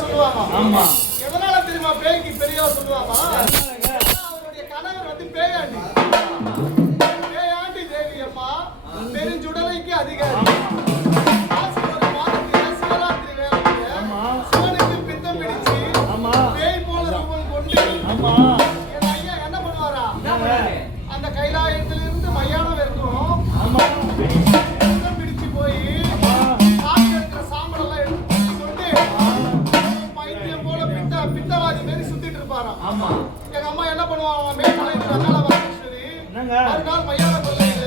சொல்லுவாங்க. ஆமா. எதனால தெரியுமா பேய்க்கு பெரியவா சொல்லுவாங்க? அவருடைய கணவர் வந்து பேயாண்டி. பேயாண்டி தேவி அம்மா பெருஞ்சுடலைக்கு அதிகாரி. மாசம் ஒரு மாதத்துல சிவராத்திரி வேளையில சிவனுக்கு பித்தம் பிடிச்சு பேய் போல ரூபம் கொண்டு என் ஐயா என்ன பண்ணுவாரா? அந்த கைலாயத்திலிருந்து மயானம் வரைக்கும் பித்தம் பிடிச்சு போய் காட்டில் இருக்கிற சாம்பல் எல்லாம் எடுத்து கொண்டு பைத்தியம் போல பித்தவாதி மாதிரி சுத்திட்டு இருப்பாராம். எங்க அம்மா என்ன பண்ணுவாங்க? மேற்கொள்ள அகாலவாதீஸ்வரி மறுநாள் மயான கொள்ளையில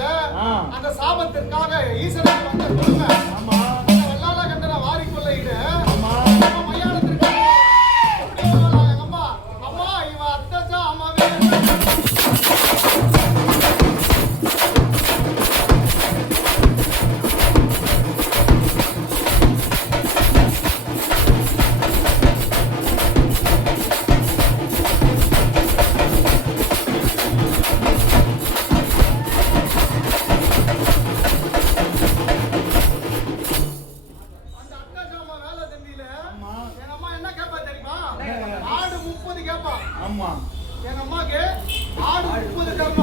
அந்த சாபத்திற்காக ஈஸ்வரன் வந்த கொடுமை வெள்ளாள கண்டன வாரி கொள்ளையிட மயானத்திற்காக எங்க அம்மா அம்மா இவன் அத்தச்சா அம்மாவே ஆடு 30 கேப்பா. எங்க அம்மாக்கு ஆடு 30 கேப்பா.